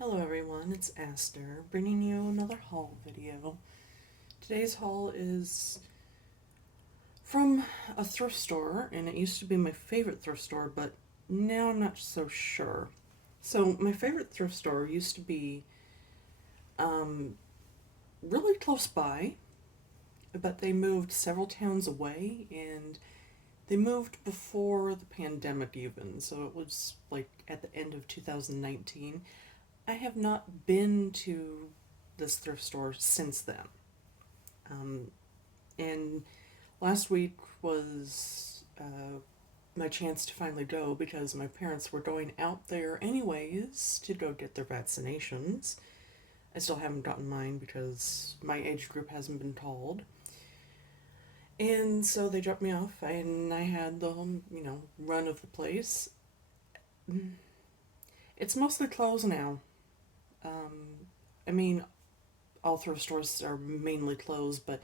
Hello everyone, it's Aster, bringing you another haul video. Today's haul is from a thrift store, and it used to be my favorite thrift store, but now I'm not so sure. So my favorite thrift store used to be um, really close by, but they moved several towns away, and they moved before the pandemic even, so it was like at the end of 2019. I have not been to this thrift store since then. Um, and last week was my chance to finally go because my parents were going out there anyways to go get their vaccinations. I still haven't gotten mine because my age group hasn't been called. And so they dropped me off, and I had the run of the place. It's mostly closed now. Um, I mean, all thrift stores are mainly closed, but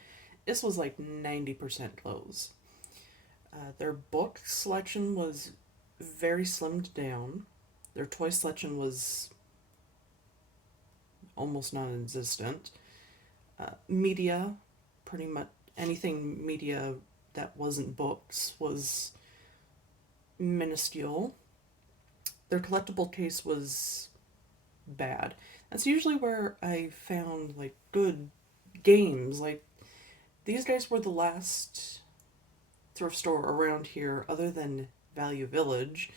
this was like 90% closed. Their book selection was very slimmed down. Their toy selection was almost non existent. Media, pretty much anything media that wasn't books, was minuscule. Their collectible case was bad. That's usually where I found like good games. Like these guys were the last thrift store around here, other than Value Village,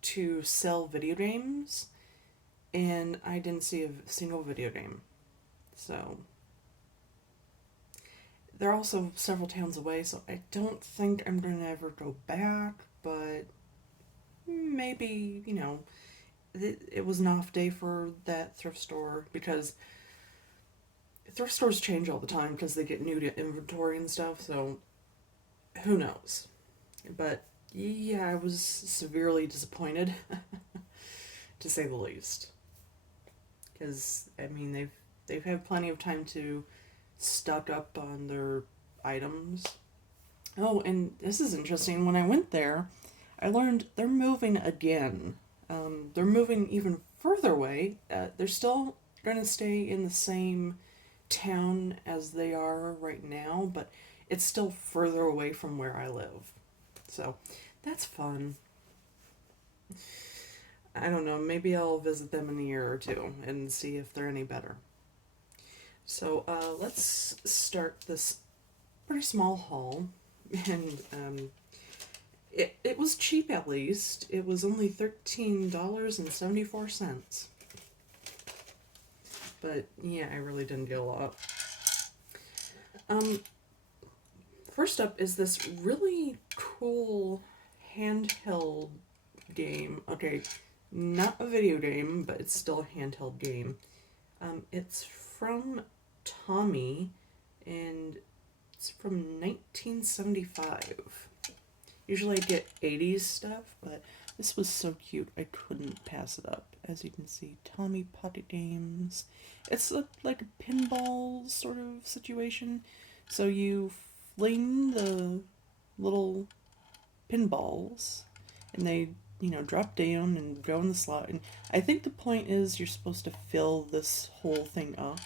to sell video games, and I didn't see a single video game. So they're also several towns away, so I don't think I'm going to ever go back, but maybe, it was an off day for that thrift store because thrift stores change all the time because they get new to inventory and stuff, so who knows? But yeah, I was severely disappointed, to say the least. Because I mean, they've had plenty of time to stock up on their items. Oh, and this is interesting. When I went there, I learned they're moving again. They're moving even further away. They're still going to stay in the same town as they are right now, but it's still further away from where I live. So that's fun. I don't know, maybe I'll visit them in a year or two and see if they're any better. So let's start this pretty small haul. And it was cheap at least. It was only $13.74. But yeah, I really didn't get a lot. Um, First up is this really cool handheld game. Okay, not a video game, but it's still a handheld game. It's from Tommy, and it's from 1975. Usually I get 80s stuff, but this was so cute I couldn't pass it up. As you can see, Tommy Pocket Games. It's like a pinball sort of situation. So you fling the little pinballs, and they drop down and go in the slot. And I think the point is you're supposed to fill this whole thing up.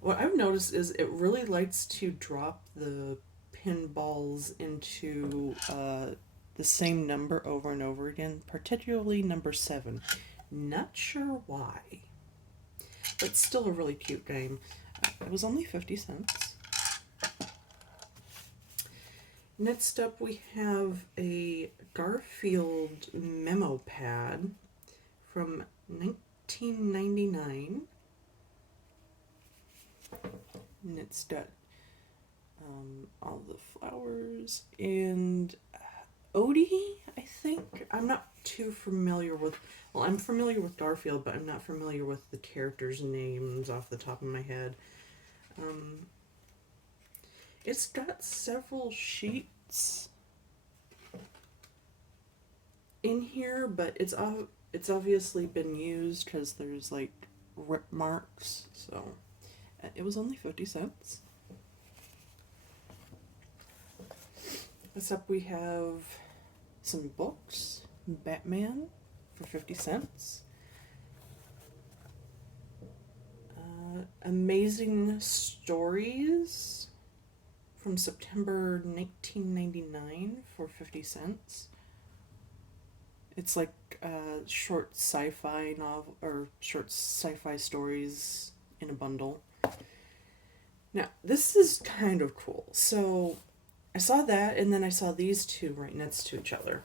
What I've noticed is it really likes to drop the pinballs into the same number over and over again, particularly number 7. Not sure why, but still a really cute game. It was only 50 cents. Next up, we have a Garfield memo pad from 1999. And it's got all the flowers and Odie, I think. I'm not too familiar with. Well, I'm familiar with Garfield, but I'm not familiar with the characters' names off the top of my head. Um, it's got several sheets in here, but it's obviously been used because there's like rip marks. So it was only 50 cents. Next up, we have some books. Batman for 50 cents. Amazing Stories from September 1999 for 50 cents. It's like short sci-fi novel or short sci-fi stories in a bundle. Now, this is kind of cool. So, I saw that, and then I saw these two right next to each other.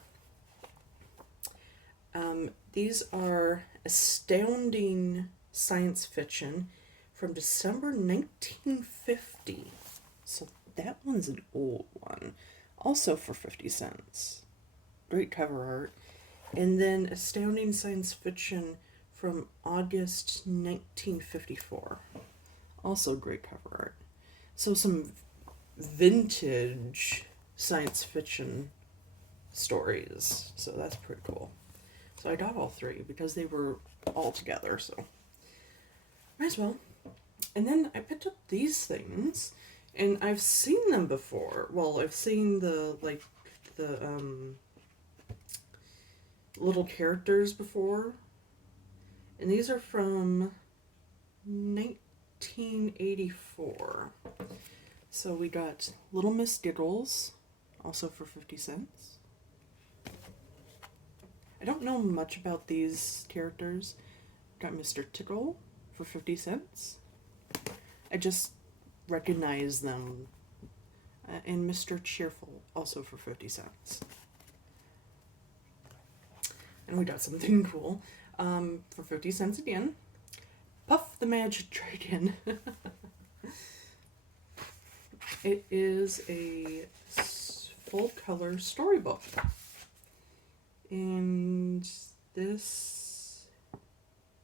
These are Astounding Science Fiction from December 1950. So that one's an old one. Also for 50 cents. Great cover art. And then Astounding Science Fiction from August 1954. Also great cover art. So some vintage science fiction stories. So that's pretty cool. So I got all three because they were all together, so might as well. And then I picked up these things, and I've seen them before. Well, I've seen the little characters before. And these are from 1984. So we got Little Miss Giggles, also for 50 cents. I don't know much about these characters. Got Mr. Tickle for 50 cents. I just recognize them. And Mr. Cheerful, also for 50 cents. And we got something cool for 50 cents again. Puff the Magic Dragon. It is a full color storybook. And this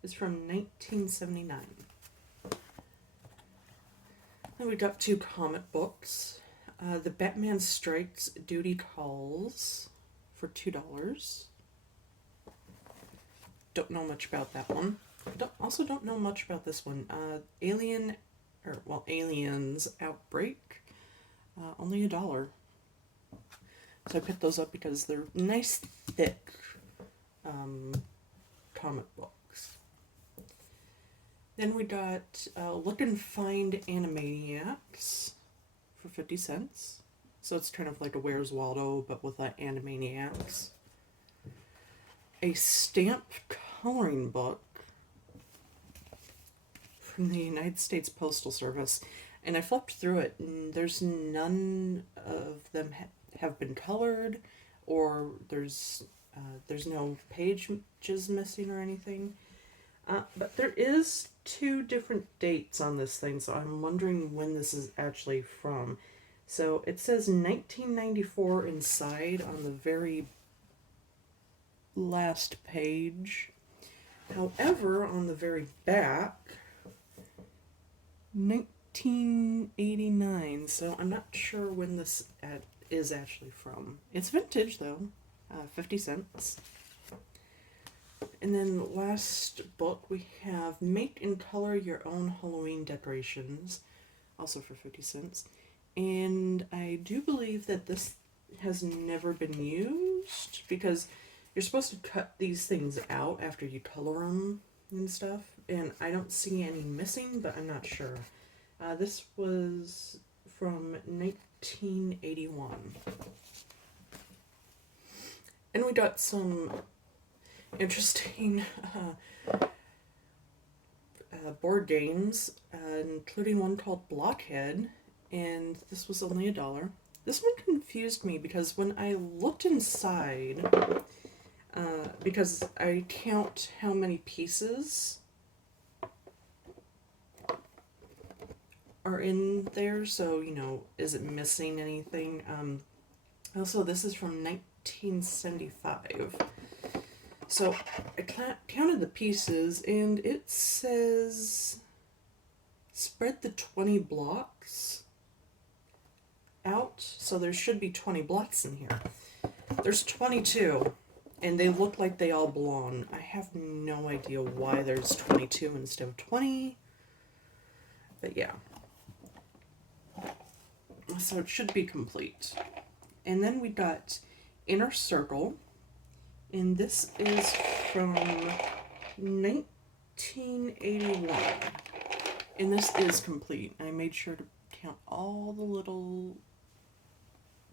is from 1979. Then we got two comic books. The Batman Strikes Duty Calls for $2. Don't know much about that one. Also don't know much about this one. Aliens Outbreak. Only $1. So I picked those up because they're nice, thick comic books. Then we got Look and Find Animaniacs for 50 cents. So it's kind of like a Where's Waldo, but with Animaniacs. A stamp coloring book from the United States Postal Service. And I flipped through it, and there's none of them have been colored, or there's no pages missing or anything. But there is 2 different dates on this thing, so I'm wondering when this is actually from. So it says 1994 inside on the very last page. However, on the very back, 1989, so I'm not sure when this is actually from. It's vintage though, 50 cents. And then last book we have Make and Color Your Own Halloween Decorations, also for 50 cents. And I do believe that this has never been used because you're supposed to cut these things out after you color them and stuff. And I don't see any missing, but I'm not sure. This was from 1981. And we got some interesting board games, including one called Blockhead, and this was only $1. This one confused me because when I looked inside, because I count how many pieces are in there, so, you know, is it missing anything? Also, this is from 1975. So, I counted the pieces, and it says, spread the 20 blocks out, so there should be 20 blocks in here. There's 22, and they look like they all belong. I have no idea why there's 22 instead of 20, but yeah. So it should be complete. And then we got Inner Circle, and this is from 1981. And this is complete. I made sure to count all the little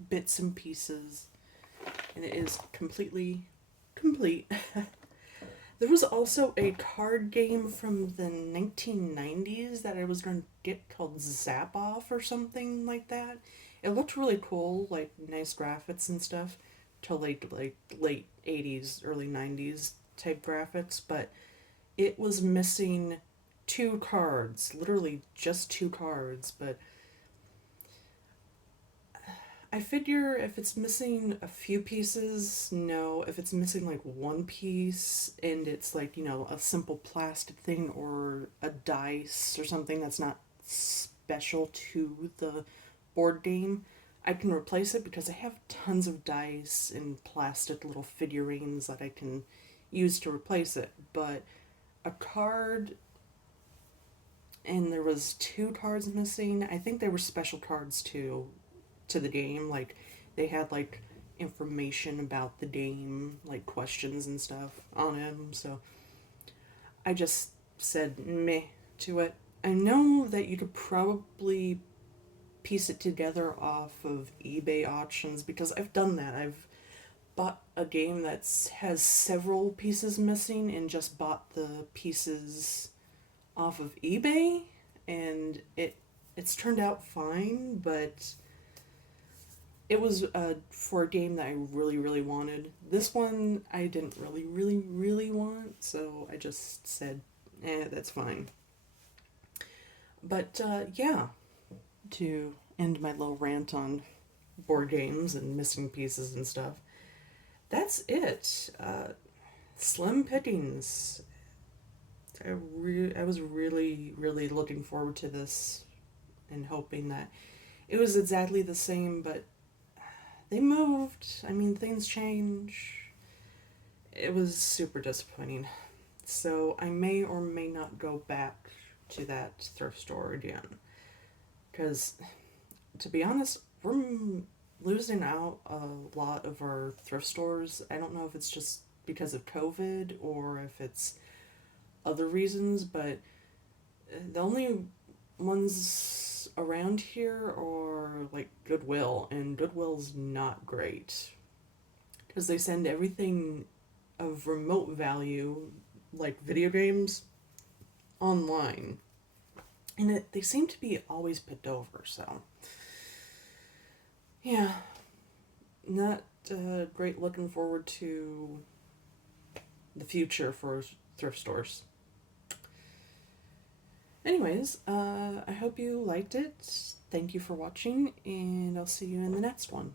bits and pieces, and it is completely complete. There was also a card game from the 1990s that I was going to get called Zap Off or something like that. It looked really cool, like nice graphics and stuff, till late 80s, early 90s type graphics, but it was missing two cards, literally just two cards, but I figure if it's missing a few pieces, no. If it's missing like one piece and it's like, a simple plastic thing or a dice or something that's not special to the board game, I can replace it because I have tons of dice and plastic little figurines that I can use to replace it. But a card, and there was two cards missing. I think they were special cards too to the game. Like they had like information about the game, like questions and stuff on him. So I just said meh to it. I know that you could probably piece it together off of eBay auctions because I've done that. I've bought a game that has several pieces missing and just bought the pieces off of eBay, and it's turned out fine, but it was for a game that I really, really wanted. This one I didn't really, really, really want, so I just said, that's fine. But yeah, to end my little rant on board games and missing pieces and stuff, that's it. Slim pickings. I was really, really looking forward to this and hoping that it was exactly the same, but they moved. I mean, things change. It was super disappointing. So I may or may not go back to that thrift store again. Because, to be honest, we're losing out a lot of our thrift stores. I don't know if it's just because of COVID or if it's other reasons, but the only ones around here are like Goodwill, and Goodwill's not great because they send everything of remote value, like video games, online, and they seem to be always picked over. So, yeah, not great. Looking forward to the future for thrift stores. Anyways, I hope you liked it. Thank you for watching, and I'll see you in the next one.